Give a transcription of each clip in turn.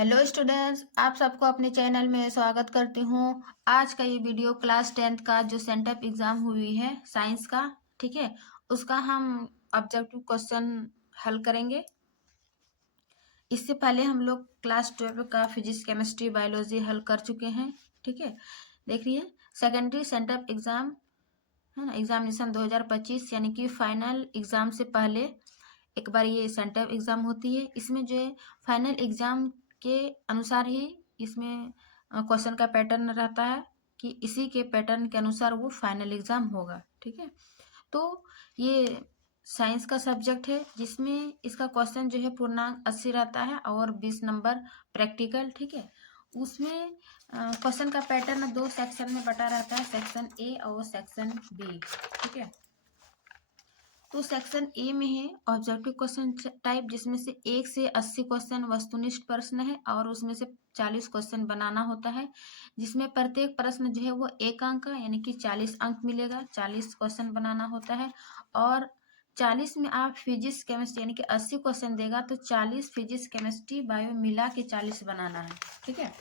Hello students, आप सबको अपने चैनल में स्वागत करती हूँ। आज का ये वीडियो क्लास 10th का जो सेंटअप एग्जाम हुई है साइंस का, ठीक है, उसका हम ऑब्जेक्टिव क्वेश्चन हल करेंगे। इससे पहले हम लोग क्लास 12 का फिजिक्स, केमिस्ट्री, बायोलॉजी हल कर चुके हैं, ठीक है। देख रहिए, सेकेंडरी सेंटअप एग्जाम है ना, एग्जामिनेशन 2025 यानी कि फाइनल एग्जाम से पहले एक बार ये सेंटअप एग्जाम होती है। इसमें जो है फाइनल एग्जाम के अनुसार ही इसमें क्वेश्चन का पैटर्न रहता है कि इसी के पैटर्न के अनुसार वो फाइनल एग्जाम होगा, ठीक है। तो ये साइंस का सब्जेक्ट है जिसमें इसका क्वेश्चन जो है पूर्णांक 80 रहता है और 20 नंबर प्रैक्टिकल, ठीक है। उसमें क्वेश्चन का पैटर्न दो सेक्शन में बटा रहता है, सेक्शन ए और सेक्शन बी, ठीक है। तो सेक्शन ए में है ऑब्जेक्टिव क्वेश्चन टाइप, जिसमें से 1 से 80 क्वेश्चन वस्तुनिष्ठ प्रश्न है और उसमें से 40 क्वेश्चन बनाना होता है, जिसमें प्रत्येक प्रश्न जो है वो 1 अंक का यानी कि 40 अंक मिलेगा। 40 क्वेश्चन बनाना होता है और 40 में आप फिजिक्स केमिस्ट्री यानी कि 80 क्वेश्चन देगा तो 40 फिजिक्स केमिस्ट्री बायो मिला के 40 बनाना है, ठीक है।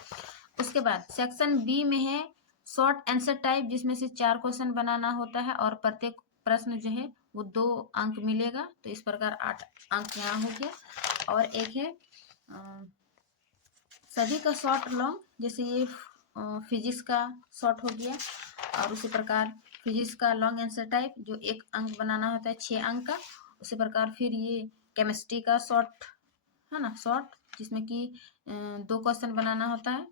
उसके बाद सेक्शन बी में है शॉर्ट आंसर टाइप, जिसमें से 4 क्वेश्चन बनाना होता है और प्रत्येक प्रश्न जो है वो 2 अंक मिलेगा। तो इस प्रकार 8 अंक यहाँ हो गया। और एक है सभी का शॉर्ट लॉन्ग, जैसे ये फिजिक्स का शॉर्ट हो गया और उसी प्रकार फिजिक्स का लॉन्ग आंसर टाइप जो 1 अंक बनाना होता है 6 अंक का। उसी प्रकार फिर ये केमिस्ट्री का शॉर्ट है ना, शॉर्ट, जिसमें कि 2 क्वेश्चन बनाना होता है।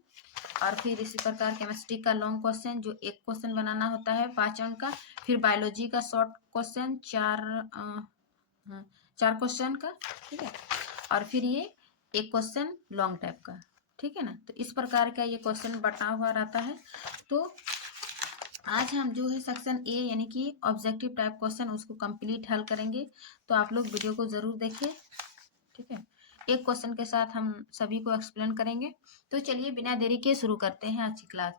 और फिर इसी प्रकार केमिस्ट्री का लॉन्ग क्वेश्चन जो 1 क्वेश्चन बनाना होता है 5 अंक का। फिर बायोलॉजी का शॉर्ट क्वेश्चन 4 क्वेश्चन का, ठीक है। और फिर ये 1 क्वेश्चन लॉन्ग टाइप का, ठीक है ना। तो इस प्रकार का ये क्वेश्चन बटा हुआ रहता है। तो आज हम जो है सेक्शन ए यानी कि ऑब्जेक्टिव टाइप क्वेश्चन उसको कंप्लीट हल करेंगे। तो आप लोग वीडियो को जरूर देखें, ठीक है। एक क्वेश्चन के साथ हम सभी को एक्सप्लेन करेंगे। तो चलिए बिना देरी के शुरू करते हैं आज की क्लास।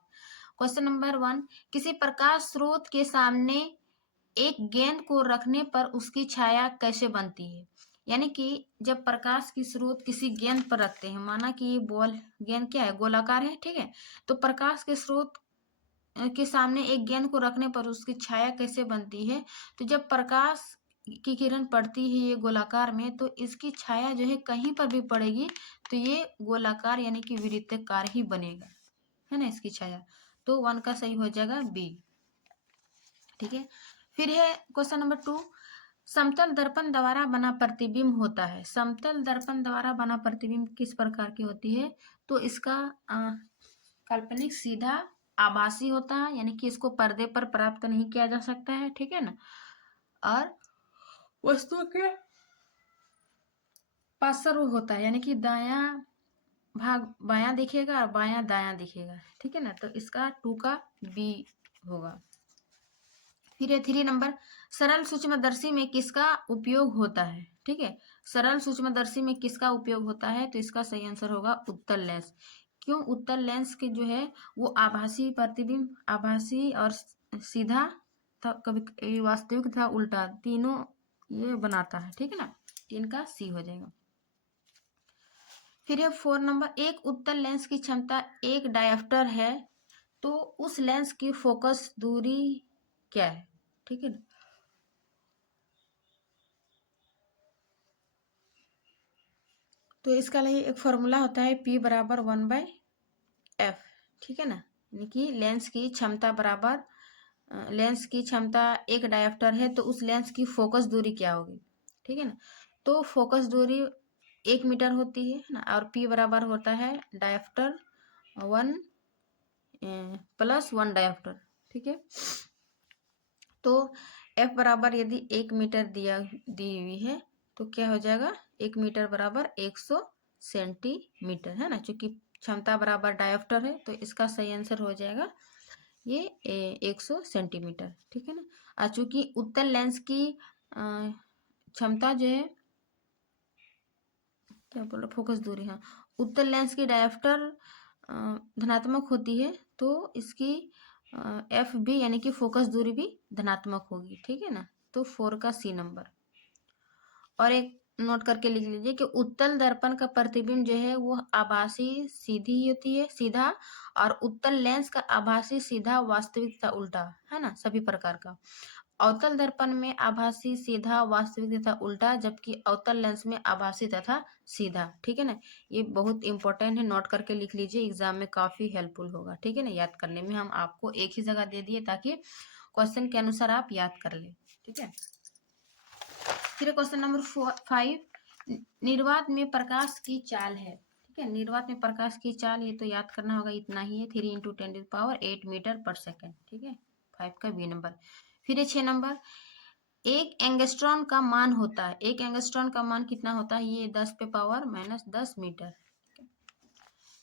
क्वेश्चन नंबर 1, किसी प्रकाश स्रोत के सामने एक गेंद को रखने पर उसकी छाया कैसे बनती है। यानी कि जब प्रकाश की स्रोत किसी गेंद पर रखते हैं, माना कि ये बॉल गेंद क्या है, गोलाकार है, ठीक है। तो प्रकाश के स्रोत के सामने एक गेंद को रखने पर उसकी छाया कैसे बनती है। तो जब प्रकाश की किरण पड़ती है ये गोलाकार में, तो इसकी छाया जो है कहीं पर भी पड़ेगी तो ये गोलाकार यानी कि वृत्ताकार ही बनेगा, है ना, इसकी छाया। तो 1 का सही हो जाएगा बी, ठीक है। फिर है क्वेश्चन नंबर 2, समतल दर्पण द्वारा बना प्रतिबिंब होता है। समतल दर्पण द्वारा बना प्रतिबिंब किस प्रकार की होती है। तो इसका काल्पनिक, सीधा, आभासी होता है, यानी कि इसको पर्दे पर प्राप्त नहीं किया जा सकता है, ठीक है ना। और वस्तु के पार्श्व होता है, यानी कि दायां भाग बायां दिखेगा और बायां दायां दिखेगा, ठीक है ना। तो इसका 2 का बी होगा। फिर है 3 नंबर, सरल सूक्ष्मदर्शी में किसका उपयोग होता है, ठीक है। सरल सूक्ष्मदर्शी में किसका उपयोग होता है, तो इसका सही आंसर होगा उत्तल लेंस। क्यों, उत्तल लेंस के जो है वो आभासी प्रतिबिंब, आभासी और सीधा था, कभी वास्तविक था, उल्टा, तीनों ये बनाता है, ठीक है ना। 3 का सी हो जाएगा। फिर है 4 नंबर, एक उत्तल लेंस की क्षमता 1 डायोप्टर है, तो उस लेंस की फोकस दूरी क्या है, ठीक है ना। तो इसका लिए एक फॉर्मूला होता है P बराबर 1/f, ठीक है ना। यानी कि लेंस की क्षमता बराबर, लेंस की क्षमता 1 डायोप्टर है तो उस लेंस की फोकस दूरी क्या होगी, ठीक है ना। तो फोकस दूरी 1 मीटर होती है ना, और P बराबर होता है डायोप्टर 1 + 1 डायोप्टर, ठीक है। तो F बराबर यदि 1 मीटर दी हुई है तो क्या हो जाएगा, 1 मीटर बराबर 100 सेंटीमीटर, है ना। चूंकि क्षमता बराबर डायोप्टर है तो इसका सही आंसर हो जाएगा ये 100 सेंटीमीटर, ठीक है ना। और चूंकि उत्तल लेंस की क्षमता जो है, क्या बोल रहा, फोकस दूरी, हाँ, उत्तल लेंस की डायोप्टर धनात्मक होती है तो इसकी एफ भी यानी कि फोकस दूरी भी धनात्मक होगी, ठीक है ना। तो 4 का सी नंबर। और एक नोट करके लिख लीजिए कि उत्तल दर्पण का प्रतिबिंब जो है वो आभासी सीधी होती है, सीधा, और उत्तल लेंस का आभासी सीधा, वास्तविक तथा उल्टा, है ना, सभी प्रकार का। अवतल दर्पण में आभासी सीधा, वास्तविक तथा उल्टा, जबकि अवतल लेंस में आभासी तथा सीधा। ठीक है ना, ये बहुत इंपॉर्टेंट है, नोट करके लिख लीजिए, एग्जाम में काफी हेल्पफुल होगा। ठीक है ना, याद करने में हम आपको एक ही जगह दे दिए ताकि क्वेश्चन के अनुसार आप याद कर ले। ठीक है, फिर क्वेश्चन नंबर 5, निर्वात में प्रकाश की चाल है। ठीक है, निर्वात में प्रकाश की चाल, ये तो याद करना होगा, इतना ही है, 3 × 10⁸ मीटर पर सेकेंड। ठीक है, 5 का बी नंबर। फिर 6 नंबर, एक एंगस्ट्रॉन का मान होता है, एक एंगस्ट्रॉन का मान कितना होता है, ये 10⁻⁻10 मीटर।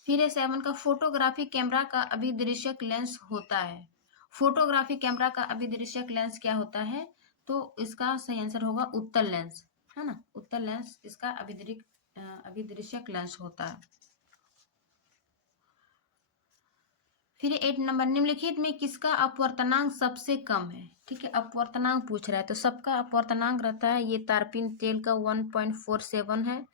फिर 7 का, फोटोग्राफी कैमरा का अभिदृश्यक लेंस होता है। फोटोग्राफी कैमरा का अभिदृश्यक लेंस क्या होता है, तो इसका सही आंसर होगा उत्तल लेंस, है ना, उत्तल लेंस इसका अभिदृश्यक लेंस होता है। फिर 8 नंबर, निम्नलिखित में किसका अपवर्तनांक सबसे कम है। ठीक है, अपवर्तनांक पूछ रहा है, तो सबका अपवर्तनांक रहता है, ये तारपीन तेल का 1.47 है,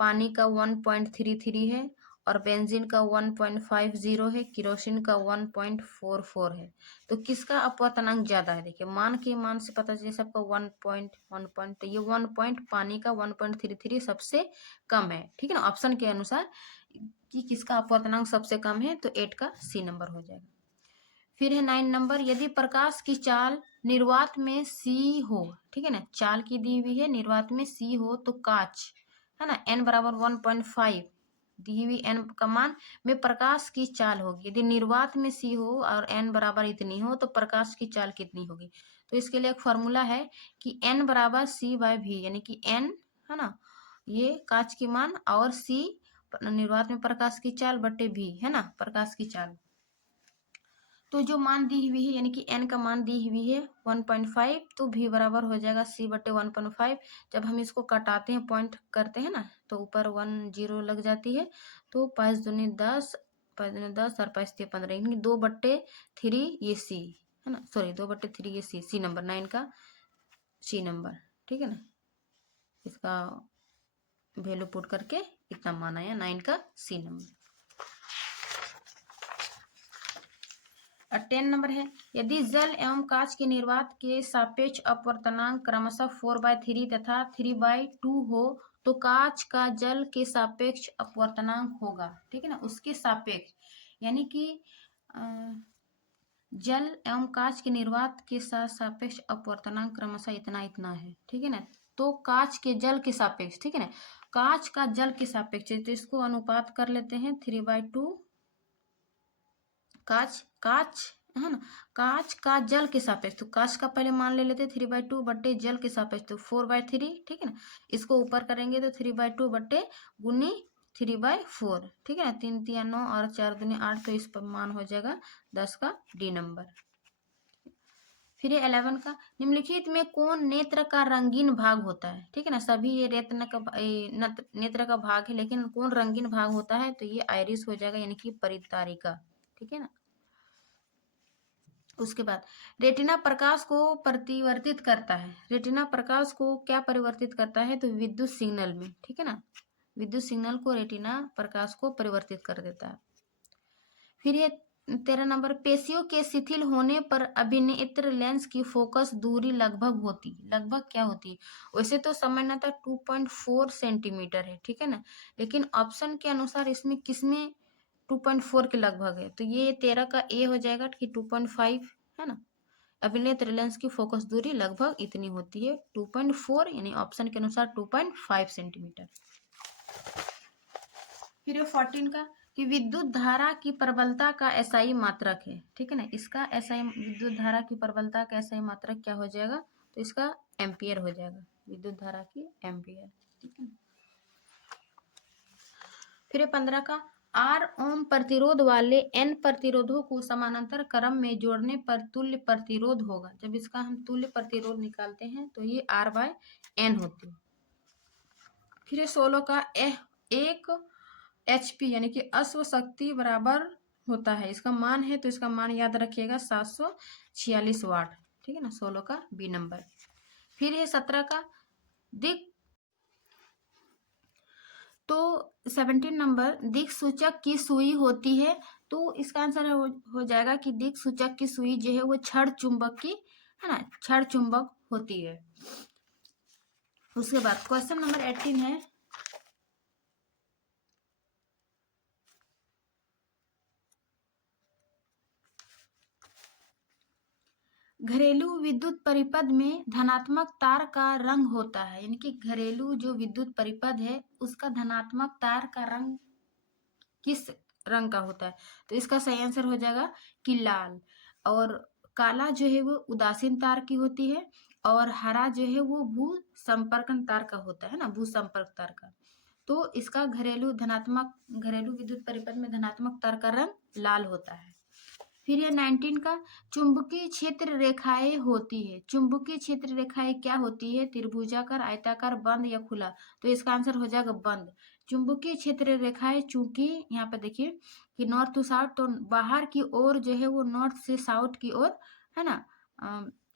पानी का 1.33 है, और बेंजीन का 1.50 है, केरोसिन का 1.44 है। तो किसका अपवर्तनांक ज्यादा है, देखिए मान के मान से पता चले सबका 1.1 तो ये 1 पानी का 1.33 सबसे कम है। ठीक है ना, ऑप्शन के अनुसार कि किसका अपवर्तनांक सबसे कम है, तो 8 का सी नंबर हो जाएगा। फिर है 9 नंबर, यदि प्रकाश की चाल निर्वात में सी हो, ठीक है ना, चाल की दी हुई है, निर्वात में सी हो, तो कांच, है ना, n बराबर 1.5 दी हुई n का मान में प्रकाश की चाल होगी। यदि निर्वात में सी हो और n बराबर इतनी हो, तो प्रकाश की चाल कितनी होगी। तो इसके लिए एक फॉर्मूला है कि n बराबर c/v, यानी कि n, है ना, ये कांच की मान, और c निर्वात में प्रकाश की चाल बटे v, है ना, प्रकाश की चाल। तो जो मान दी हुई है, यानी कि n का मान दी हुई है 1.5, तो v बराबर हो जाएगा c बटे 1.5। जब हम इसको कटाते हैं, पॉइंट करते हैं ना, तो ऊपर 1 0 लग जाती है, तो 5 दूनी 10, 5 दूनी 10 और 5 3 15, यानी 2/3 ये c, है ना, सॉरी 2/3 ये सी नंबर, 9 का सी नंबर। ठीक है ना, इसका वैल्यू पुट करके इतना मान आया, 9 का सी नंबर। 10 नंबर है, यदि जल एवं कांच के निर्वात के सापेक्ष अपवर्तनांक क्रमशः 4/3 तथा 3/2 हो, तो कांच का जल के सापेक्ष अपवर्तनांक होगा। ठीक है ना, उसके सापेक्ष, यानी कि जल एवं कांच के निर्वात के साथ सापेक्ष अपवर्तनांक क्रमशः इतना इतना है। ठीक है ना, तो कांच के जल के सापेक्ष, ठीक है ना, कांच का जल के सापेक्ष, तो इसको अनुपात कर लेते हैं 3/2, कांच, है ना, कांच का जल के सापेक्ष, तो कांच का पहले मान ले लेते 3/2 बट्टे जल के सापेक्ष, तो 4/3। ठीक है ना, इसको ऊपर करेंगे तो 3/2 बट्टे गुनी 3/4। ठीक है ना, 3 3 9 और 4 दूनी 8, तो इस पर मान हो जाएगा 10 का डी नंबर। फिर 11 का, निम्नलिखित में कौन नेत्र का रंगीन भाग होता है। ठीक है ना, सभी ये नेत्र का भाग है, लेकिन कौन रंगीन भाग होता है, तो ये आइरिस हो जाएगा, यानी कि परितारिका। ठीक है ना, उसके बाद रेटिना प्रकाश को परिवर्तित करता है। रेटिना प्रकाश को क्या परिवर्तित करता है, तो विद्युत सिग्नल में। ठीक है ना, विद्युत सिग्नल को रेटिना प्रकाश को परिवर्तित कर देता है। फिर ये 13 नंबर, पेशियों के शिथिल होने पर अभिनेत्र लेंस की फोकस दूरी लगभग क्या होती है। वैसे तो सामान्यतः 2.4 सेंटीमीटर है। ठीक है ना, लेकिन ऑप्शन के अनुसार इसमें किसमें 2.4 के लगभग है, तो ये 13 का ए हो जाएगा कि 2.5, है ना, अभिनेत्र लेंस की फोकस दूरी लगभग इतनी होती है, 2.4, यानी ऑप्शन के अनुसार 2.5 सेंटीमीटर। फिर 14 का, कि विद्युत धारा की प्रबलता का एसआई मात्रक है। ठीक है ना, इसका एसआई, विद्युत धारा की प्रबलता का एसआई मात्रक क्या हो जाएगा, तो इसका एम्पियर हो जाएगा, विद्युत धारा की एम्पियर। ठीक है, फिर 15 का, R ओम प्रतिरोध वाले n प्रतिरोधों को समानांतर क्रम में जोड़ने पर तुल्य प्रतिरोध होगा। जब इसका हम तुल्य प्रतिरोध निकालते हैं, तो ये R/n होती है। फिर 16 का, 1 HP यानी कि अश्व शक्ति बराबर होता है, इसका मान है, तो इसका मान याद रखिएगा 746 वाट। ठीक है ना, 16 का बी नंबर। फिर ये 17 का, दिक तो 17 नंबर दिक् सूचक की सुई होती है, तो इसका आंसर हो जाएगा कि दिक् सूचक की सुई जो है वो क्षण चुंबक की, है ना, क्षण चुंबक होती है। उसके बाद क्वेश्चन नंबर 18 है, घरेलू विद्युत परिपथ में धनात्मक तार का रंग होता है, यानी कि घरेलू जो विद्युत परिपथ है उसका धनात्मक तार का रंग किस रंग का होता है? तो इसका सही आंसर हो जाएगा कि लाल। और काला जो है वो उदासीन तार की होती है, और हरा जो है वो भू संपर्क तार का होता है ना, भू संपर्क तार का। तो इसका घरेलू विद्युत परिपथ में धनात्मक तार का रंग लाल होता है। फिर ये 19 का, चुंबकीय क्षेत्र रेखाएं होती है। चुंबकीय क्षेत्र रेखाएं क्या होती है? त्रिभुजाकार, आयताकार, बंद या खुला? तो इसका आंसर हो जाएगा बंद। चुंबकीय क्षेत्र रेखाएं, चूंकि यहाँ पर देखिए कि नॉर्थ टू साउथ, तो बाहर की ओर जो है वो नॉर्थ से साउथ की ओर, है ना,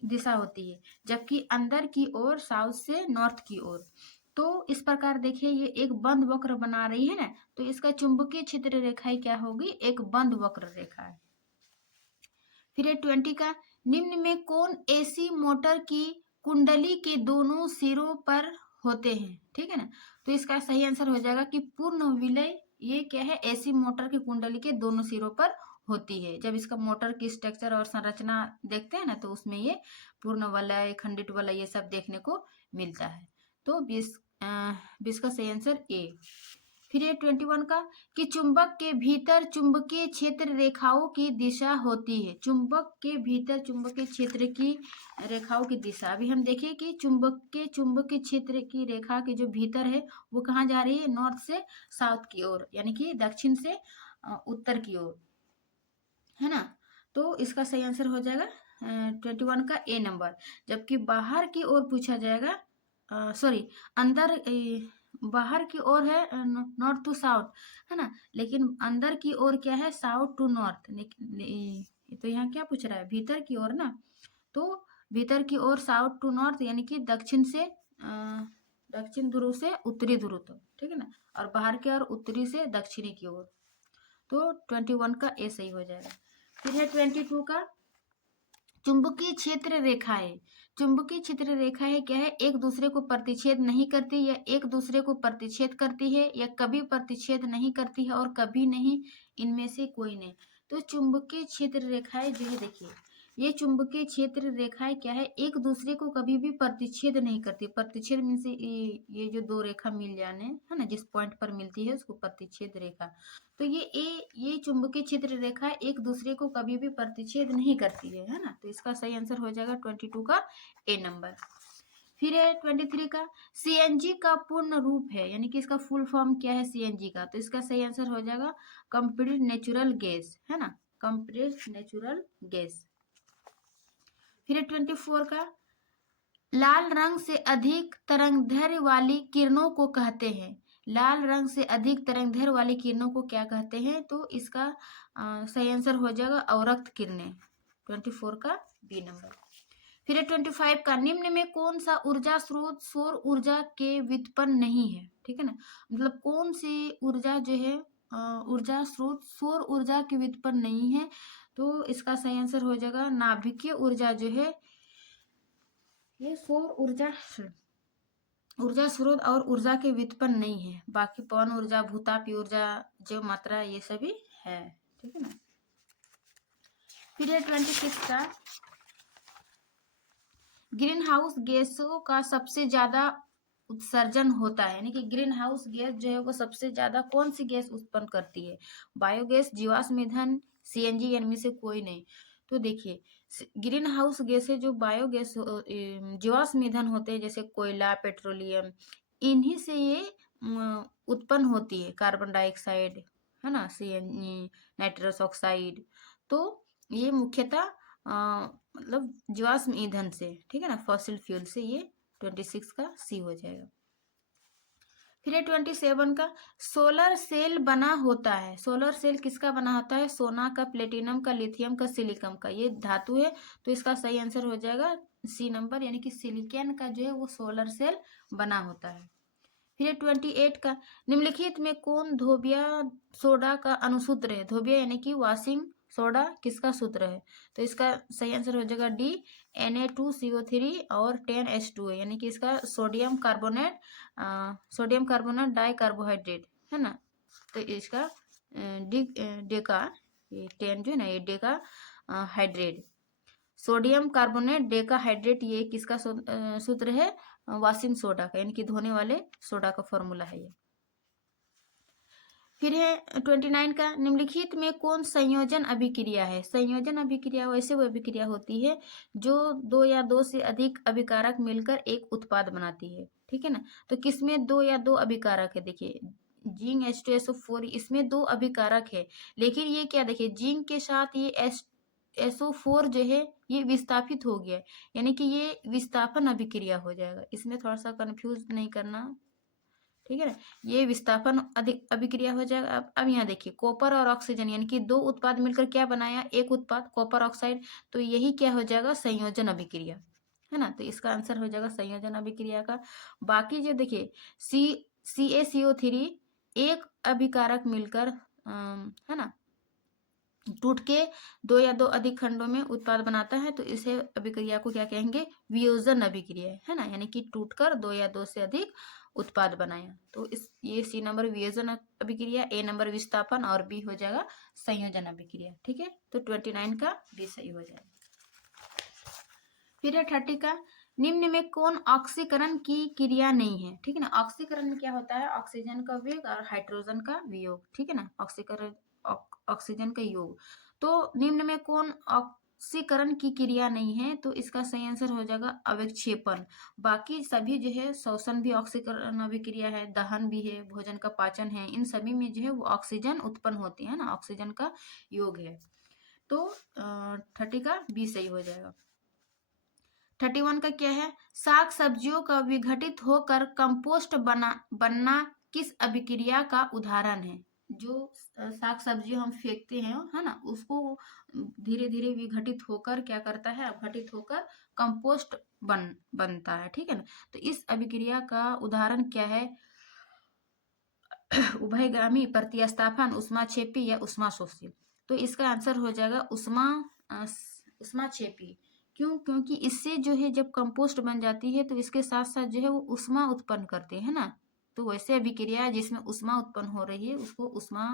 दिशा होती है, जबकि अंदर की ओर साउथ से नॉर्थ की ओर। तो इस प्रकार देखिए ये एक बंद वक्र बना रही है ना, तो इसका चुंबकीय क्षेत्र रेखाएं क्या होगी? एक बंद वक्र रेखा है। फिर 20 का, निम्न में कौन एसी मोटर की कुंडली के दोनों सिरों पर होते हैं? ठीक है ना, तो इसका सही आंसर हो जाएगा कि पूर्ण विलय। ये क्या है? एसी मोटर की कुंडली के दोनों सिरों पर होती है। जब इसका मोटर की स्ट्रक्चर और संरचना देखते हैं ना, तो उसमें ये पूर्ण वलय, खंडित वलय, ये सब देखने को मिलता है। तो 20 का सही आंसर ए। फिर ये 21 का, कि चुंबक के भीतर चुंबकीय क्षेत्र रेखाओं की दिशा होती है। चुंबक के भीतर चुंबकीय क्षेत्र की रेखाओं की दिशा, अभी हम देखें कि चुंबकीय क्षेत्र की रेखा के जो भीतर है वो कहाँ जा रही है? नॉर्थ से साउथ की ओर, यानी कि दक्षिण से उत्तर की ओर, है ना। तो इसका सही आंसर हो जाएगा 21 का ए नंबर। जबकि बाहर की ओर पूछा जाएगा, सॉरी, अंदर बाहर की ओर है नॉर्थ टू साउथ, है ना, लेकिन अंदर की ओर क्या है? South to north. तो यहाँ क्या पूछ रहा है? भीतर की ओर ना, तो भीतर की ओर साउथ टू नॉर्थ, यानी कि दक्षिण ध्रुव से उत्तरी ध्रुव तक, ठीक है ना, और बाहर की ओर उत्तरी से दक्षिणी की ओर। तो 21 का ए सही हो जाएगा। फिर है 22 का, चुंबकीय क्षेत्र रेखाएं। चुंबकीय क्षेत्र रेखाएं क्या है? एक दूसरे को प्रतिच्छेद नहीं करती, या एक दूसरे को प्रतिच्छेद करती है, या कभी प्रतिच्छेद नहीं करती है, और कभी नहीं, इनमें से कोई नहीं। तो चुंबकीय क्षेत्र रेखाएं जो है, देखिए ये चुंबकीय क्षेत्र रेखाएं क्या है? एक दूसरे को कभी भी प्रतिच्छेद नहीं करती। प्रतिच्छेद मीन्स ये जो दो रेखा मिल जाने, है ना, जिस पॉइंट पर मिलती है उसको प्रतिच्छेद रेखा। तो ये चुंबकीय क्षेत्र रेखा एक दूसरे को कभी भी प्रतिच्छेद नहीं करती है ना। तो इसका सही आंसर हो जाएगा 22 का ए नंबर। फिर है 23 का, सीएनजी का पूर्ण रूप है, यानी कि इसका फुल फॉर्म क्या है सीएनजी का? तो इसका सही आंसर हो जाएगा कंप्रेस्ड नेचुरल गैस, है ना, कंप्रेस्ड नेचुरल गैस। फिर है 24 का, लाल रंग से अधिक तरंगदैर्घ्य वाली किरणों को कहते हैं। लाल रंग से अधिक तरंगदैर्घ्य वाली किरणों को क्या कहते हैं? तो इसका सही आंसर हो जाएगा अवरक्त किरणें। 24 का बी नंबर। फिर 25 का, निम्न में कौन सा ऊर्जा स्रोत सौर ऊर्जा के व्युत्पन्न नहीं है? ठीक है ना, मतलब कौन सी ऊर्जा जो है ऊर्जा स्रोत सौर ऊर्जा के व्युत्पन्न नहीं है? तो इसका सही आंसर हो जाएगा नाभिकीय ऊर्जा जो है, ये सौर ऊर्जा स्रोत और ऊर्जा के व्युत्पन्न नहीं है। बाकी पवन ऊर्जा, भूतापीय ऊर्जा, जो मात्रा, ये सभी है, ठीक है ना। फिर 26 का, ग्रीन हाउस गैसों का सबसे ज्यादा उत्सर्जन होता है, यानी कि ग्रीन हाउस गैस जो है वो सबसे ज्यादा कौन सी गैस उत्पन्न करती है? बायोगैस, जीवाश्म ईंधन, सीएनजी, इनमें से कोई नहीं। तो देखिए ग्रीन हाउस गैस है जो बायोगैस, जीवाश्म ईंधन होते हैं जैसे कोयला, पेट्रोलियम, इन्हीं से ये उत्पन्न होती है। कार्बन डाइऑक्साइड, है ना, सीएनजी, नाइट्रस ऑक्साइड, तो ये मुख्यतः मतलब जीवाश्म ईंधन से, ठीक है ना, फॉसिल फ्यूल से। ये 26 का सी हो जाएगा। फिर 27 का, सोलर सेल बना होता है। सोलर सेल किसका बना होता है? सोना का, प्लेटिनम का, लिथियम का, सिलिकॉन का, ये धातु है। तो इसका सही आंसर हो जाएगा सी नंबर, यानी कि सिलिकॉन का जो है वो सोलर सेल बना होता है। फिर 28 का, निम्नलिखित में कौन धोबिया सोडा का अनुसूत्र है? धोबिया यानी कि वॉशिंग सोडा किसका सूत्र है? तो इसका सही आंसर हो जाएगा डी, Na2CO3 और 10H2 यानी कि इसका सोडियम कार्बोनेट डाई कार्बोहाइड्रेट है ना। तो इसका डेका, ये 10 जो है ना, ये Deka hydrate, sodium carbonate Deka hydrate, ये किसका सूत्र है? वॉशिंग सोडा का, यानी कि धोने वाले सोडा का फॉर्मूला है ये। फिर है 29 का, निम्नलिखित में कौन संयोजन अभिक्रिया है? संयोजन अभिक्रिया वैसे वो अभिक्रिया होती है जो दो या दो से अधिक अभिकारक मिलकर एक उत्पाद बनाती है, ठीक है ना। तो किसमें दो या दो अभिकारक है? देखिए जिंक H2SO4, इसमें दो अभिकारक है, लेकिन ये क्या, देखिए जिंक के साथ ये SO4 जो है ये विस्थापित हो गया, यानी कि ये विस्थापन अभिक्रिया हो जाएगा। इसमें थोड़ा सा कंफ्यूज नहीं करना, ठीक है ना। ये विस्थापन अधिक अभिक्रिया हो जाएगा। अब यहाँ देखिए कॉपर और ऑक्सीजन यानी कि दो उत्पाद मिलकर क्या बनाया? एक उत्पाद कॉपर ऑक्साइड। तो यही क्या हो जाएगा? संयोजन अभिक्रिया, है ना। तो इसका आंसर हो जाएगा संयोजन अभिक्रिया का। बाकी जो देखिए CaCO3 एक अभिकारक मिलकर है ना टूट के दो या दो अधिक खंडों में उत्पाद बनाता है, तो इसे अभिक्रिया को क्या कहेंगे? वियोजन अभिक्रिया, है ना, यानी कि टूटकर दो या दो से अधिक उत्पाद बनाया। तो ये सी नंबर वियोजन अभिक्रिया, ए नंबर विस्थापन और बी हो जाएगा संयोजन अभिक्रिया, ठीक है। तो 29 का बी सही हो जाएगा। फिर 30 का, निम्न में कौन ऑक्सीकरण की क्रिया नहीं है? ठीक है ना। ऑक्सीकरण में क्या होता है? ऑक्सीजन का वेग और हाइड्रोजन का वियोग, ठीक है ना, ऑक्सीजन का योग। तो निम्न में कौन ऑक्सीकरण की क्रिया नहीं है? तो इसका सही आंसर हो जाएगा अवक्षेपण। बाकी सभी जो है श्वसन भी ऑक्सीकरण अभिक्रिया है, दहन भी है, भोजन का पाचन है, इन सभी में जो है वो ऑक्सीजन उत्पन्न होती है ना, ऑक्सीजन का योग है। तो 30 का बी सही हो जाएगा। 31 का क्या है? साग सब्जियों का विघटित होकर कंपोस्ट बनना किस अभिक्रिया का उदाहरण है? जो साग सब्जी हम फेंकते हैं, है ना, उसको धीरे धीरे विघटित होकर क्या करता है? अपघटित होकर कंपोस्ट बनता है, ठीक है ना। तो इस अभिक्रिया का उदाहरण क्या है? उभयगामी प्रतिस्थापन, उष्माक्षेपी या उष्माशोषी। तो इसका आंसर हो जाएगा उष्माक्षेपी। क्यों? क्योंकि इससे जो है जब कंपोस्ट बन जाती है तो इसके साथ साथ जो है वो उष्मा उत्पन्न करते हैं ना। तो वैसे अभिक्रिया जिसमें उष्मा उत्पन्न हो रही है उसको उष्मा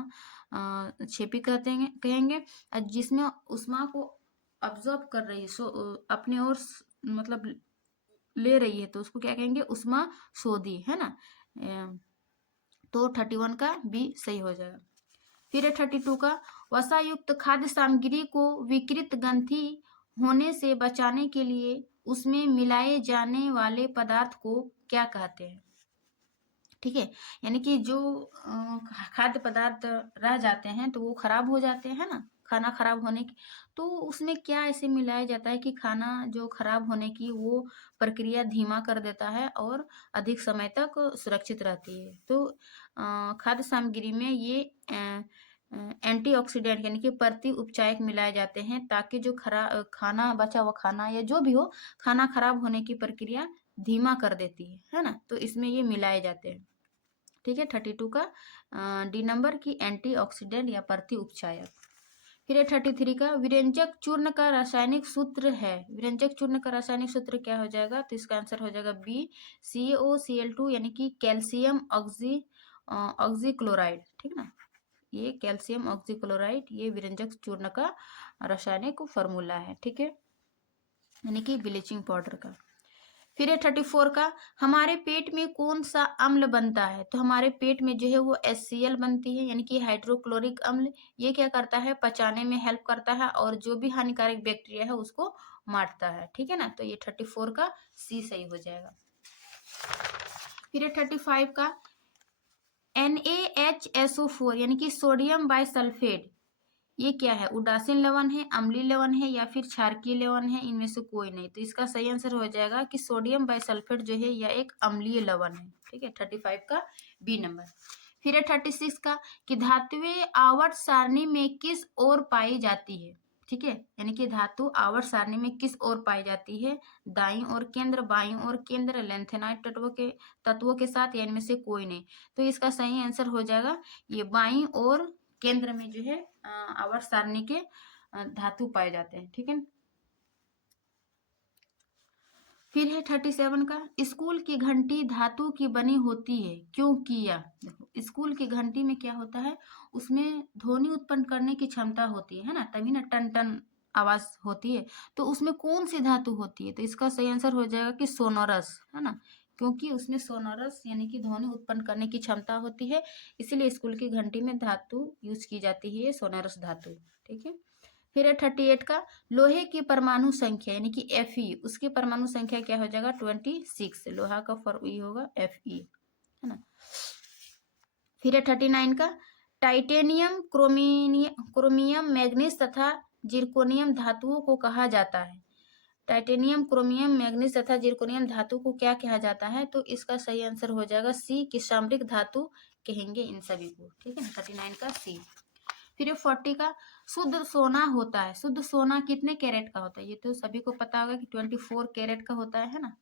क्षेपी कहेंगे। और जिसमें उष्मा को ऑब्जॉर्ब कर रही है, अपने ओर मतलब ले रही है, तो उसको क्या कहेंगे? उष्मा शोधी, है ना। तो 31 का बी सही हो जाएगा। फिर 32 का, वसायुक्त खाद्य सामग्री को विकृत ग्रंथि होने से बचाने के लिए उसमें मिलाए जाने वाले पदार्थ को क्या कहते हैं? ठीक है, यानी कि जो खाद्य पदार्थ रह जाते हैं तो वो खराब हो जाते हैं ना, खाना खराब होने की। तो उसमें क्या ऐसे मिलाया जाता है कि खाना जो खराब होने की वो प्रक्रिया धीमा कर देता है और अधिक समय तक सुरक्षित रहती है। तो खाद्य सामग्री में ये एंटीऑक्सीडेंट यानी कि प्रति उपचायक मिलाए जाते हैं ताकि जो खाना बचा हुआ खाना या जो भी हो, खाना खराब होने की प्रक्रिया धीमा कर देती है ना। तो इसमें ये मिलाए जाते हैं, ठीक है। 32 का डी नंबर की एंटीऑक्सीडेंट या प्रति उपचायक। फिर 33 का, विरंजक चूर्ण का रासायनिक सूत्र है। विरंजक चूर्ण का रासायनिक सूत्र क्या हो जाएगा? तो इसका आंसर हो जाएगा बी, CaOCl2 यानी कि कैल्शियम ऑक्सीक्लोराइड, ठीक है ना। ये कैल्शियम ऑक्सीक्लोराइड ये विरंजक चूर्ण का रासायनिक फॉर्मूला है, ठीक है, यानी कि ब्लीचिंग पाउडर का। फिर 34 का, हमारे पेट में कौन सा अम्ल बनता है? तो हमारे पेट में जो है वो HCl बनती है, यानी कि हाइड्रोक्लोरिक अम्ल। ये क्या करता है? पचाने में हेल्प करता है और जो भी हानिकारक बैक्टीरिया है उसको मारता है, ठीक है ना। तो ये 34 का सी सही हो जाएगा। फिर 35 का, NaHSO4 यानी कि सोडियम बाइसल्फेट, ये क्या है? उदासीन लवण है, अम्लीय लवण है या फिर क्षारकीय लवण है? इनमें से कोई नहीं। तो इसका सही आंसर हो जाएगा कि सोडियम बाइसल्फेट जो है यह एक अम्लीय लवण है, ठीक है। 35 का बी नंबर। फिर 36 का, कि धात्विक आवर्त सारणी में किस ओर पाई जाती है? ठीक है, यानी कि धातु आवर्त सारणी में किस ओर पाई जाती है, दाईं ओर केंद्र, बाईं ओर केंद्र, लेंथेनाइड तत्वों के साथ, या इनमें से कोई नहीं। तो इसका सही आंसर हो जाएगा ये बाईं ओर केंद्र में जो है आवर्त सारणी के धातु पाए जाते हैं। ठीक है, फिर है 37 का, स्कूल की घंटी धातु की बनी होती है, क्यों किया। देखो, स्कूल की घंटी में क्या होता है, उसमें ध्वनि उत्पन्न करने की क्षमता होती है ना, तभी ना टन टन आवाज होती है। तो उसमें कौन सी धातु होती है, तो इसका सही आंसर हो जाएगा कि सोनोरस, है ना, क्योंकि उसमें सोनोरस यानी कि ध्वनि उत्पन्न करने की क्षमता होती है, इसीलिए स्कूल की घंटी में धातु यूज की जाती है सोनोरस धातु। ठीक है, फिर है 38 का, लोहे की परमाणु संख्या यानी कि Fe, उसकी परमाणु संख्या क्या हो जाएगा 26, लोहा का ये होगा Fe, है ना। फिर है 39 का, टाइटेनियम, क्रोमियम, मैग्नीज तथा जिरकोनियम धातुओं को कहा जाता है। टाइटेनियम, क्रोमियम, मैग्नीज तथा जिरकोनियम धातु को क्या कहा जाता है, तो इसका सही आंसर हो जाएगा सी, कि सामरिक धातु कहेंगे इन सभी को। ठीक है ना, 39 का सी। फिर 40 का, शुद्ध सोना होता है, शुद्ध सोना कितने कैरेट का होता है, ये तो सभी को पता होगा कि 24 कैरेट का होता है ना।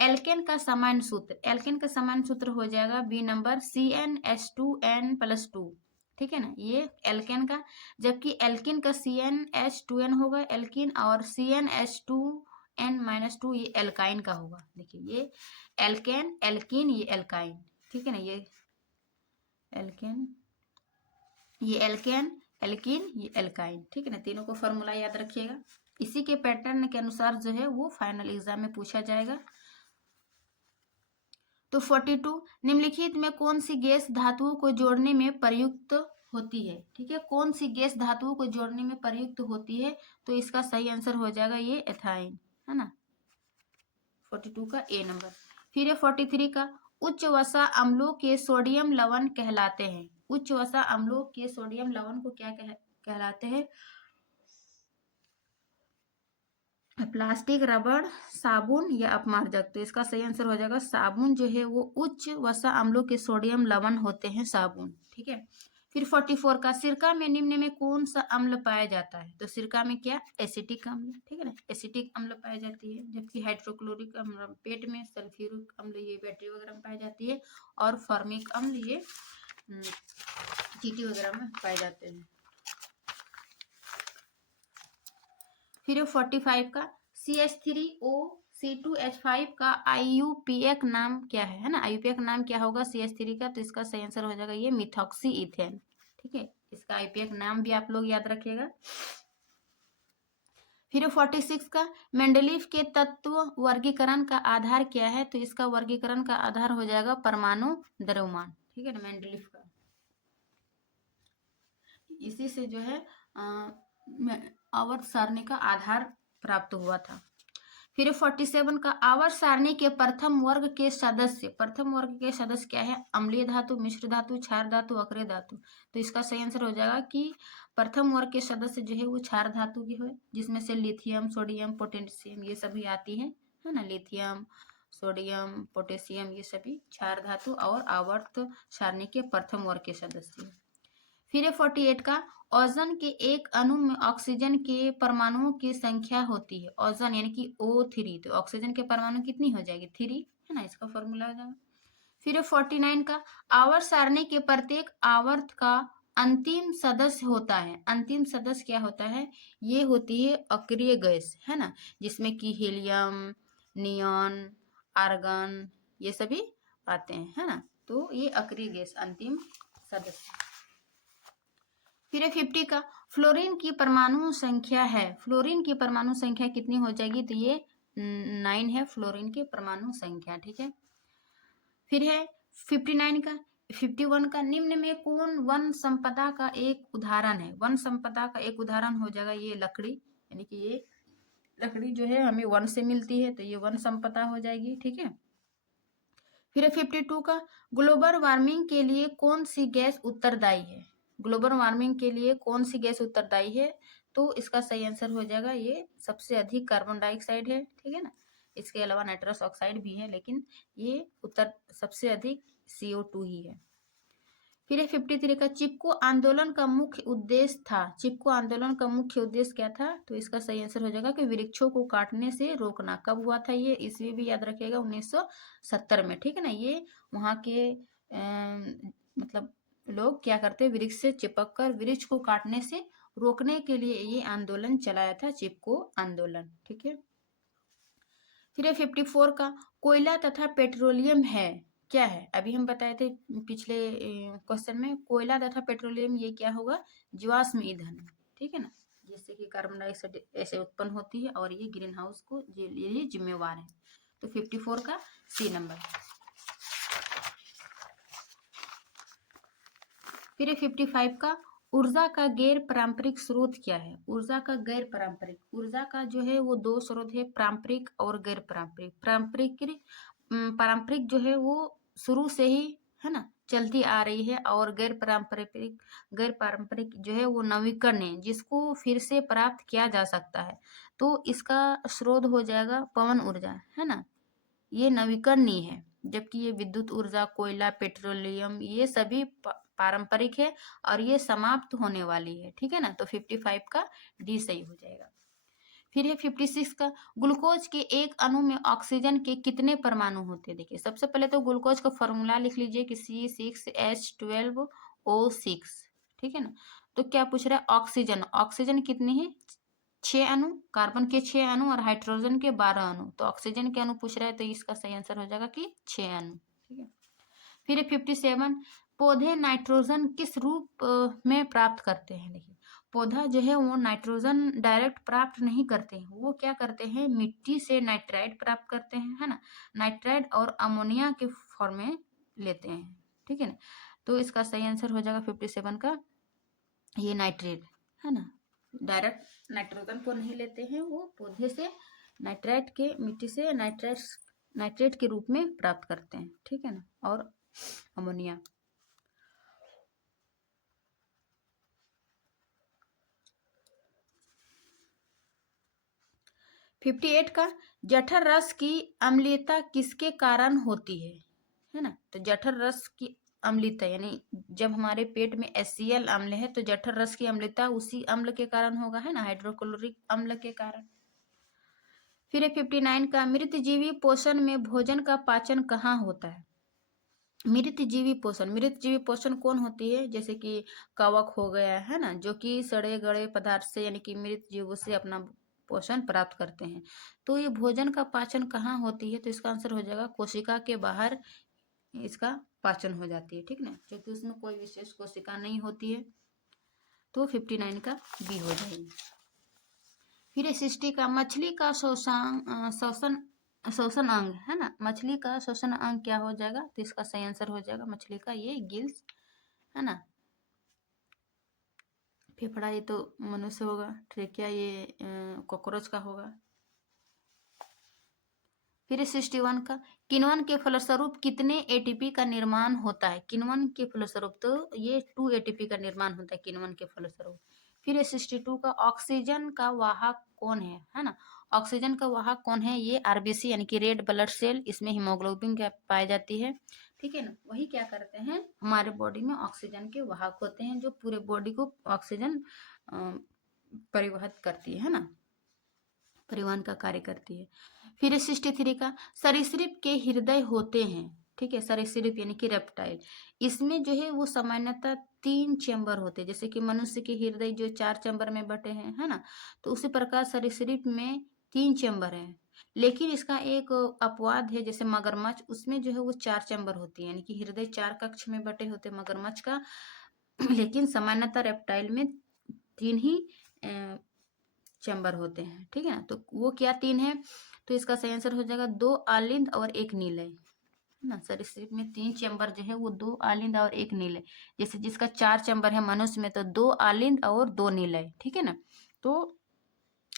एल्केन का सामान्य सूत्र, एल्केन का सामान्य सूत्र हो जाएगा बी नंबर, CnH2n+2। ठीक है ना, ये एल्केन का, जबकि एल्किन का CnH2n होगा एल्किन, और CnH2n-2 ये एल्काइन का होगा। देखिए, ये एल्केन, एल्किन, ये एल्काइन। ठीक है ना, ये एल्केन, ये एल्केन, एल्किन, ये एल्काइन। ठीक है ना, तीनों को फॉर्मूला याद रखिएगा, इसी के पैटर्न के अनुसार जो है वो फाइनल एग्जाम में पूछा जाएगा। तो 42, निम्नलिखित में कौन सी गैस धातुओं को जोड़ने में प्रयुक्त होती है। ठीक है, कौन सी गैस धातुओं को जोड़ने में प्रयुक्त होती है, तो इसका सही आंसर हो जाएगा ये एथाइन, है ना, 42 का ए नंबर। फिर 43 का, उच्च वसा अम्लों के सोडियम लवण कहलाते हैं, उच्च वसा अम्लों के सोडियम लवण को क्या कहलाते हैं, प्लास्टिक, रबड़, साबुन या अपमार्जक। तो इसका सही आंसर हो जाएगा साबुन, जो है वो उच्च वसा अम्लों के सोडियम लवण होते हैं, साबुन। ठीक है, फिर 44 का, सिरका में निम्न में कौन सा अम्ल पाया जाता है, तो सिरका में क्या, एसिटिक अम्ल। ठीक है ना, एसिटिक अम्ल पाई जाती है, जबकि हाइड्रोक्लोरिक अम्ल पेट में, सल्फ्यूरिक अम्ल ये बैटरी वगैरह में पाई जाती है, और फॉर्मिक अम्ल ये चींटी वगैरह में पाए जाते हैं। फिर 45 का, CH3O, C2H5 का IUPAC नाम क्या है ना, IUPAC नाम क्या होगा CH3 का, तो इसका सही आंसर हो जाएगा ये मिथॉक्सी इथेन। ठीक है, इसका IUPAC नाम भी आप लोग याद रखिएगा। फिर 46 का, मेंडलीफ के तत्व वर्गीकरण का आधार क्या है, तो इसका वर्गीकरण का आधार हो जाएगा परमाणु द्रव्यमान। ठीक है ना, मेंडलीफ का, इसी से जो है आवर्त सारणी का आधार प्राप्त हुआ था। फिर 47 का, आवर्त सारणी के प्रथम वर्ग के सदस्य, प्रथम वर्ग के सदस्य क्या है, अम्लीय धातु, मिश्र धातु, क्षार धातु, अक्रिय धातु। तो इसका सही आंसर हो जाएगा कि प्रथम वर्ग के सदस्य जो है वो क्षार धातु की है, जिसमें से लिथियम, सोडियम, पोटेशियम ये सभी आती है ना, लिथियम, सोडियम, पोटेशियम ये सभी क्षार धातु और आवर्त सारणी के प्रथम वर्ग के सदस्य। फिर 48 का, ओजोन के एक अणु में ऑक्सीजन के परमाणुओं की संख्या होती है, ओजोन यानी कि O3, तो ऑक्सीजन के परमाणु कितनी हो जाएगी 3, है ना, इसका फॉर्मूला हो जाएगा। फिर 49 का, आवर्त सारणी के प्रत्येक आवर्त का अंतिम सदस्य होता है, अंतिम सदस्य क्या होता है, ये होती है अक्रिय गैस, है ना, जिसमें कि हीलियम, नियॉन, आर्गन ये सभी आते हैं, है ना, तो ये अक्रिय गैस अंतिम सदस्य। फिर 50 का, फ्लोरीन की परमाणु संख्या है, फ्लोरीन की परमाणु संख्या कितनी हो जाएगी, तो ये 9 है फ्लोरीन की परमाणु संख्या। ठीक है, फिर है 59 का, 51 का, निम्न में कौन वन संपदा का एक उदाहरण है, वन संपदा का एक उदाहरण हो जाएगा ये लकड़ी, यानी कि ये लकड़ी जो है हमें वन से मिलती है, तो ये वन संपदा हो जाएगी। ठीक है, फिर 52 का, ग्लोबल वार्मिंग के लिए कौन सी गैस उत्तरदायी है, ग्लोबल वार्मिंग के लिए कौन सी गैस उत्तरदायी है, तो इसका सही आंसर हो जाएगा ये सबसे अधिक कार्बन डाइऑक्साइड है। ठीक है ना, इसके अलावा नाइट्रस ऑक्साइड भी है, लेकिन ये सबसे अधिक CO2 ही है। फिर ये 53 का चिपको आंदोलन का मुख्य उद्देश्य था। चिपको आंदोलन का मुख्य उद्देश्य क्या था? तो इसका सही आंसर हो जाएगा कि वृक्षों को काटने से रोकना। कब हुआ था ये? ईस्वी भी याद रखिएगा 1970 में, ठीक है ना। ये वहाँ के मतलब लोग क्या करते, वृक्ष से चिपक कर वृक्ष को काटने से रोकने के लिए ये आंदोलन चलाया था, चिपको आंदोलन, ठीक है। फिर 54 का कोयला तथा पेट्रोलियम है, क्या है? अभी हम बताए थे पिछले क्वेश्चन में, कोयला तथा पेट्रोलियम ये क्या होगा? जीवाश्म ईंधन, ठीक है ना, जिससे कि कार्बन डाइऑक्साइड ऐसे उत्पन्न होती है और ये ग्रीन हाउस को ये जिम्मेवार है। तो 54 का सी नंबर। फिर 55 का ऊर्जा का गैर पारंपरिक स्रोत क्या है? ऊर्जा का गैर पारंपरिक, ऊर्जा का जो है वो दो स्रोत है, पारंपरिक और गैर पारंपरिक। पारंपरिक जो है वो शुरू से ही है ना चलती आ रही है, और गैर पारंपरिक जो है वो नवीकरणीय, जिसको फिर से प्राप्त किया जा सकता है। तो इसका स्रोत हो जाएगा पवन ऊर्जा, है ना, ये नवीकरणीय है। जबकि ये विद्युत ऊर्जा, कोयला, पेट्रोलियम ये सभी पारंपरिक है और ये समाप्त होने वाली है, ठीक है ना। तो 55 का डी सही हो जाएगा। फिर है 56 का ग्लूकोज के एक अणु में ऑक्सीजन के कितने परमाणु होते हैं? देखिए सबसे पहले तो ग्लूकोज का फॉर्मूला लिख लीजिए कि C6H12O6, ठीक है ना। तो क्या पूछ रहा है? ऑक्सीजन, ऑक्सीजन कितनी है? 6 अणु, कार्बन के 6 अणु और हाइड्रोजन के 12 अणु। तो ऑक्सीजन के अणु पूछ रहा है, तो इसका सही आंसर हो जाएगा कि 6 अणु, ठीक है। फिर 57 पौधे नाइट्रोजन किस रूप में प्राप्त करते हैं? देखिए पौधा जो है वो नाइट्रोजन डायरेक्ट प्राप्त नहीं करते हैं, वो क्या करते हैं, मिट्टी से नाइट्राइड प्राप्त करते हैं, है ना, नाइट्राइड और अमोनिया के फॉर्म में लेते हैं, ठीक है ना। तो इसका सही आंसर हो जाएगा 57 का ये नाइट्रेट, है ना, डायरेक्ट नाइट्रोजन को नहीं लेते हैं, वो पौधे से नाइट्राइट के, मिट्टी से नाइट्रेट के रूप में प्राप्त करते हैं, ठीक है ना, और अमोनिया। फिफ्टी 58 का जठर रस की अम्लीयता किसके कारण होती है ना। तो जठर रस की अम्लीयता यानी जब हमारे पेट में HCl अम्ल है तो जठर रस की अम्लीयता उसी अम्ल के कारण होगा, है ना, हाइड्रोक्लोरिक अम्ल के कारण। फिर 59 का मृतजीवी पोषण में भोजन का पाचन कहाँ होता है? मृतजीवी पोषण कौन होती है? जैसे कि कवक हो गया, है ना, जो कि सड़े गड़े पदार्थ से यानी कि मृत जीवों से अपना पोषण प्राप्त करते हैं। तो ये भोजन का पाचन कहाँ होती है? तो इसका आंसर हो जाएगा कोशिका के बाहर इसका पाचन हो जाती है, ठीक ना, क्योंकि उसमें कोई विशेष कोशिका नहीं होती है। तो 59 का बी हो जाएगी। फिर 60 का मछली का शोषण अंग, है ना, मछली का शोषण अंग क्या हो जाएगा? तो इसका सही आंसर हो जाएगा मछली का ये गिल्स, है ना। फेफड़ा ये तो मनुष्य होगा, ट्रेकिया ये कॉकरोच का होगा। फिर 61 का किण्वन के फलस्वरूप कितने ATP का निर्माण होता है? किण्वन के फलस्वरूप तो ये 2 ATP का निर्माण होता है किण्वन के फलस्वरूप। फिर 62 का ऑक्सीजन का वाहक कौन है ना, ऑक्सीजन का वाहक कौन है? ये RBC यानी कि रेड ब्लड सेल, इसमें हीमोग्लोबिन क्या पाई जाती है, ठीक है ना। वही क्या करते हैं, हमारे बॉडी में ऑक्सीजन के वाहक होते हैं जो पूरे बॉडी को ऑक्सीजन परिवहन करती है ना, परिवहन का कार्य करती है। फिर 63 का सरीसृप के हृदय होते हैं, ठीक है, सरीसृप यानी कि रेप्टाइल, इसमें जो है वो सामान्यतः 3 चैम्बर होते हैं, जैसे कि मनुष्य के हृदय जो 4 चैम्बर में बटे हैं, है ना, तो उसी प्रकार सरीसृप में 3 चैम्बर हैं। लेकिन इसका एक अपवाद है, जैसे मगरमच्छ, उसमें जो है वो 4 चैम्बर होती है, यानी कि हृदय 4 कक्ष में बटे होते हैं मगरमच्छ का, लेकिन सामान्यतः रेप्टाइल में 3 ही चैम्बर होते हैं, ठीक है ना। तो वो क्या 3 है? तो इसका सही आंसर हो जाएगा 2 आलिंद और 1 नीलय, है ना। सरीसृप में 3 चैम्बर जो है वो 2 आलिंद और 1 नीलय, जैसे जिसका 4 चैम्बर है मनुष्य में तो 2 आलिंद और 2 नीलय, ठीक है ना। तो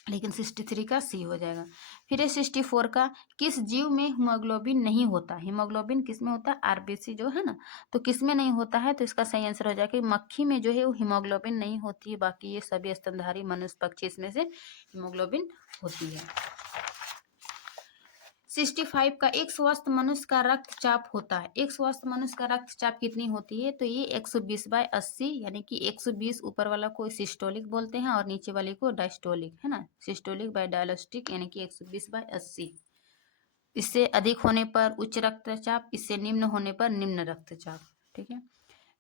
लेकिन 63 का सी हो जाएगा। फिर 64 का किस जीव में हीमोग्लोबिन नहीं होता? हीमोग्लोबिन किस में होता है? RBC जो है ना, तो किस में नहीं होता है? तो इसका सही आंसर हो जाएगा कि मक्खी में जो है वो हीमोग्लोबिन नहीं होती है, बाकी ये सभी स्तनधारी मनुष्य पक्षी इसमें से हीमोग्लोबिन होती है। 65 का, एक स्वस्थ मनुष्य का रक्तचाप होता है, एक स्वस्थ मनुष्य का रक्तचाप कितनी होती है? तो ये 120/80, यानी कि 120 ऊपर वाला को सिस्टोलिक बोलते हैं और नीचे वाले को डायस्टोलिक, है ना। सिस्टोलिक बाय डायस्टोलिक यानी कि 120/80। इससे अधिक होने पर उच्च रक्तचाप, इससे निम्न होने पर निम्न रक्तचाप। ठीक है।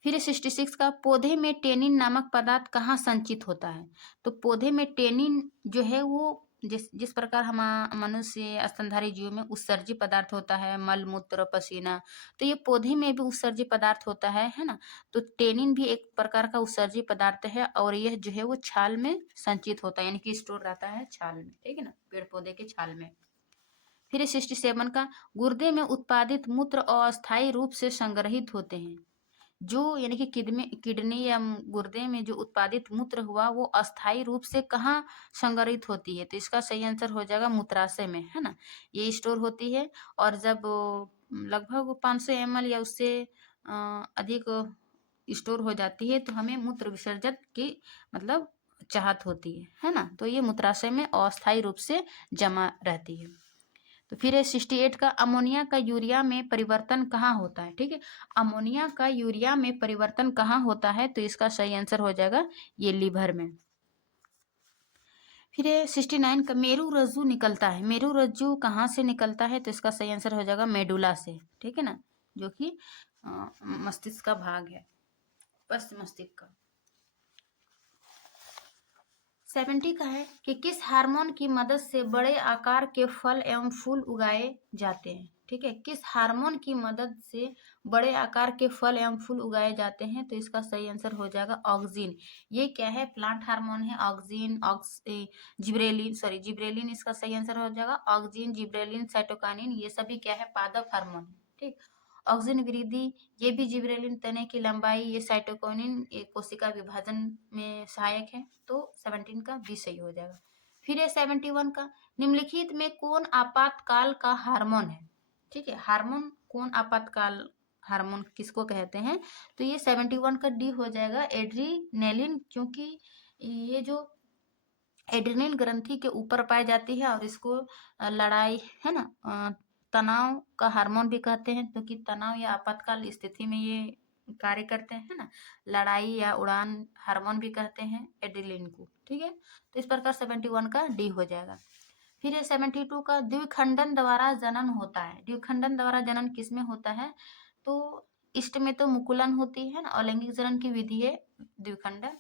फिर 66 का, पौधे में टेनिन नामक पदार्थ कहाँ संचित होता है? तो पौधे में टेनिन जो है वो जिस प्रकार हम मनुष्य स्तनधारी जीव में उत्सर्जी पदार्थ होता है, मल मूत्र पसीना, तो ये पौधे में भी उत्सर्जी पदार्थ होता है ना। तो टेनिन भी एक प्रकार का उत्सर्जी पदार्थ है और यह जो है वो छाल में संचित होता है, यानी कि स्टोर रहता है छाल में। ठीक है ना, पेड़ पौधे के छाल में। फिर 67 का, गुर्दे में उत्पादित मूत्र अस्थायी रूप से संग्रहित होते हैं। जो यानी कि किडनी या गुर्दे में जो उत्पादित मूत्र हुआ वो अस्थायी रूप से कहाँ संग्रहित होती है? तो इसका सही आंसर हो जाएगा मूत्राशय में, है ना। ये स्टोर होती है और जब लगभग 500 ml या उससे अधिक स्टोर हो जाती है तो हमें मूत्र विसर्जन की मतलब चाहत होती है ना। तो ये मूत्राशय में अस्थायी रूप से जमा रहती है। तो फिर 68 का, अमोनिया का यूरिया में परिवर्तन कहाँ होता है? ठीक है, अमोनिया का यूरिया में परिवर्तन कहाँ होता है? तो इसका सही आंसर हो जाएगा ये लीवर में। फिर 69 का, मेरु रज्जु निकलता है, मेरु रज्जु कहाँ से निकलता है? तो इसका सही आंसर हो जाएगा मेडुला से। ठीक है ना, जो कि मस्तिष्क का भाग है, पश्च मस्तिष्क का। 70 का है कि किस हार्मोन की मदद से बड़े आकार के फल एवं फूल उगाए जाते हैं? ठीक है, किस हार्मोन की मदद से बड़े आकार के फल एवं फूल उगाए जाते हैं? तो इसका सही आंसर हो जाएगा ऑक्सिन। ये क्या है? प्लांट हार्मोन है ऑक्सिन, जिब्रेलिन, सॉरी जिब्रेलिन इसका सही आंसर हो जाएगा। ऑक्सिन, जिब्रेलिन, साइटोकाइनिन, ये सभी क्या है? पादप हार्मोन है। ठीक, ऑक्सिन वृद्धि, ये भी जिब्रेलिन, तने की लंबाई, ये साइटोकिनिन, ये कोशिका विभाजन में सहायक है। तो 17 का भी सही हो जाएगा। फिर ये 71 का, निम्नलिखित में कौन आपातकाल का हार्मोन है? ठीक है, हार्मोन कौन आपातकाल हार्मोन किसको कहते हैं? तो ये 71 का डी हो जाएगा, एड्रीनेलिन, क्योंकि ये जो एड्रिनल ग्रंथि के ऊपर पाई जाती है और इसको लड़ाई, है ना, तनाव का हार्मोन भी कहते हैं, क्योंकि तनाव या आपातकाल स्थिति में ये कार्य करते हैं, है ना। लड़ाई या उड़ान हार्मोन भी कहते हैं एड्रिनलिन को। ठीक है, तो इस प्रकार 71 का डी हो जाएगा। फिर ये 72 का, द्विखंडन द्वारा जनन होता है। द्विखंडन द्वारा जनन किसमें होता है? तो इष्ट में तो मुकुलन होती है ना, अलैंगिक जनन की विधि है द्विखंडन।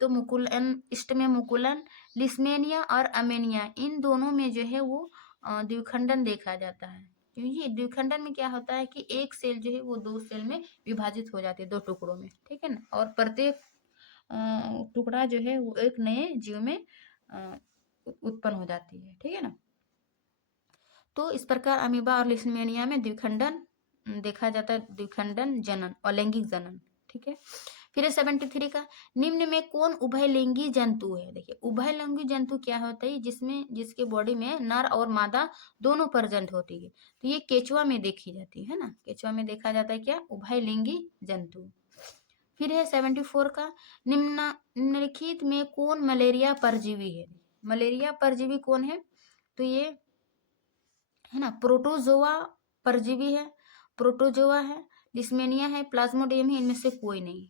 तो मुकुलन, इष्ट में मुकुलन, लिस्मेनिया और अमेनिया, इन दोनों में जो है वो द्विखंडन देखा जाता है। क्योंकि द्विखंडन में क्या होता है कि एक सेल जो है वो दो सेल में विभाजित हो जाती है, दो टुकड़ों में। ठीक है ना, और प्रत्येक टुकड़ा जो है वो एक नए जीव में उत्पन्न हो जाती है। ठीक है ना, तो इस प्रकार अमीबा और लिस्मेनिया में द्विखंडन देखा जाता है, द्विखंडन जनन, अलैंगिक जनन। ठीक है, फिर 73 का, निम्न में कौन उभयलिंगी जंतु है? देखिए, उभयलिंगी जंतु क्या होता है? जिसके बॉडी में नर और मादा दोनों प्रजेंट होती है। तो ये केचुआ में देखी जाती है ना, केचुआ में देखा जाता है क्या? उभयलिंगी जंतु। फिर है 74 का, निम्नलिखित में कौन मलेरिया परजीवी है? मलेरिया परजीवी कौन है? तो ये है ना, प्रोटोजोआ परजीवी है, प्रोटोजोआ है, लिस्मेनिया है, प्लाज्मोडियम है, इनमें से कोई नहीं।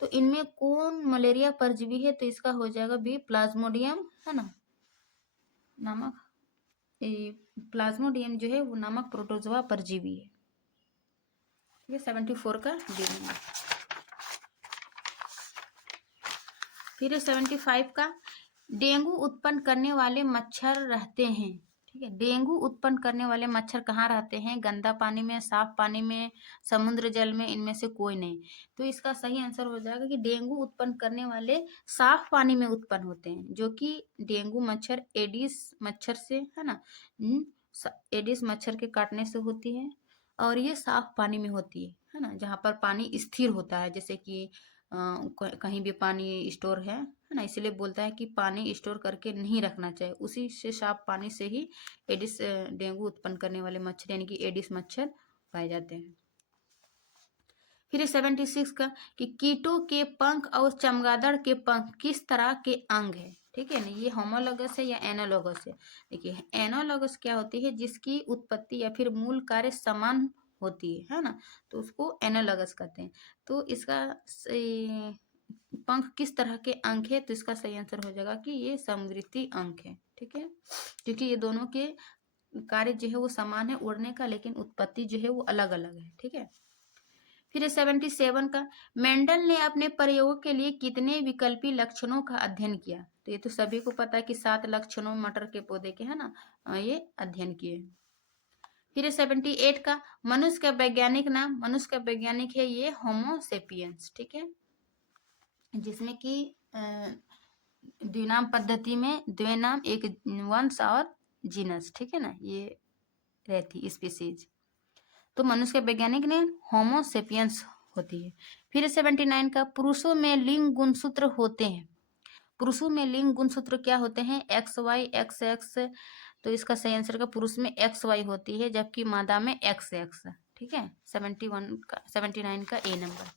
तो इनमें कौन मलेरिया परजीवी है? तो इसका हो जाएगा बी, प्लाज्मोडियम, है ना, नामक प्लाज्मोडियम जो है वो नामक प्रोटोजोआ परजीवी है। ये 74 का डी है। फिर 75 का, डेंगू उत्पन्न करने वाले मच्छर रहते हैं। ठीक है, डेंगू उत्पन्न करने वाले मच्छर कहाँ रहते हैं? गंदा पानी में, साफ पानी में, समुद्र जल में, इनमें से कोई नहीं। तो इसका सही आंसर हो जाएगा कि डेंगू उत्पन्न करने वाले साफ पानी में उत्पन्न होते हैं, जो कि डेंगू मच्छर एडिस मच्छर से, है ना, एडिस मच्छर के काटने से होती है और ये साफ पानी में होती है ना, जहाँ पर पानी स्थिर होता है, जैसे कि कहीं भी पानी स्टोर है ना, इसलिए बोलता है कि पानी स्टोर करके नहीं रखना चाहिए। उसी से साफ पानी से ही एडिस डेंगू उत्पन्न करने वाले मच्छर यानी कि एडिस मच्छर पाए जाते हैं। फिर 76 का, कि कीटों के पंख और चमगादड़ के पंख किस तरह के अंग है? ठीक है ना। ये होमोलॉगस है या एनालॉगस है। देखिए एनालॉगस क्या होती है, जिसकी उत्पत्ति या फिर मूल कार्य समान होती है ना, तो उसको एनालॉगस कहते हैं। तो इसका पंख किस तरह के अंक है, तो इसका सही आंसर हो जाएगा कि ये समवृत्ति अंक है। ठीक है, क्योंकि ये दोनों के कार्य जो है वो समान है उड़ने का, लेकिन उत्पत्ति जो है वो अलग अलग है। ठीक है, फिर 77 का, मेंडल ने अपने प्रयोग के लिए कितने विकल्पी लक्षणों का अध्ययन किया। तो ये तो सभी को पता है कि 7 लक्षणों मटर के पौधे के है ना, ये अध्ययन किए। फिर 78 का, मनुष्य का वैज्ञानिक नाम। मनुष्य का वैज्ञानिक है ये होमोसेपियंस। ठीक है, जिसमें कि द्विनाम पद्धति में द्विनाम एक वंश और जीनस, ठीक है ना, ये रहती स्पीसीज। तो मनुष्य के वैज्ञानिक ने होमोसेपियंस होती है। फिर 79 का, पुरुषों में लिंग गुणसूत्र होते हैं। पुरुषों में लिंग गुणसूत्र क्या होते हैं, एक्स वाई एक्स एक्स। तो इसका सही आंसर का पुरुष में एक्स वाई होती है, जबकि मादा में एक्स एक्स। ठीक है, 79 का ए नंबर।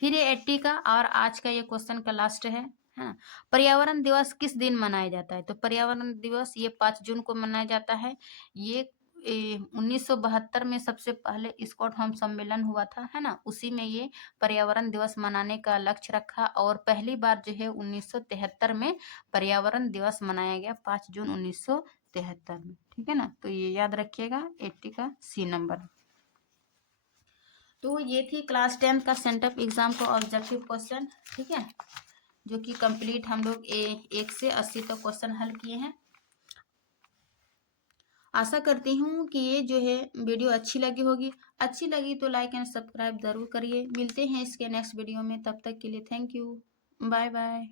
फिर ये 80 का और आज का ये क्वेश्चन का लास्ट है ना। पर्यावरण दिवस किस दिन मनाया जाता है। तो पर्यावरण दिवस ये 5 जून को मनाया जाता है। ये 1972 में सबसे पहले स्टॉकहोम सम्मेलन हुआ था, है ना, उसी में ये पर्यावरण दिवस मनाने का लक्ष्य रखा, और पहली बार जो है 1973 में पर्यावरण दिवस मनाया गया, 5 जून 1973 में। ठीक है ना, तो ये याद रखिएगा 80 का सी नंबर। तो ये थी क्लास 10 का सेंटअप एग्जाम का ऑब्जेक्टिव क्वेश्चन। ठीक है, जो कि कंप्लीट हम लोग 1 से 80 तक क्वेश्चन हल किए हैं। आशा करती हूँ कि ये जो है वीडियो अच्छी लगी होगी। अच्छी लगी तो लाइक एंड सब्सक्राइब जरूर करिए। मिलते हैं इसके नेक्स्ट वीडियो में, तब तक के लिए थैंक यू, बाय बाय।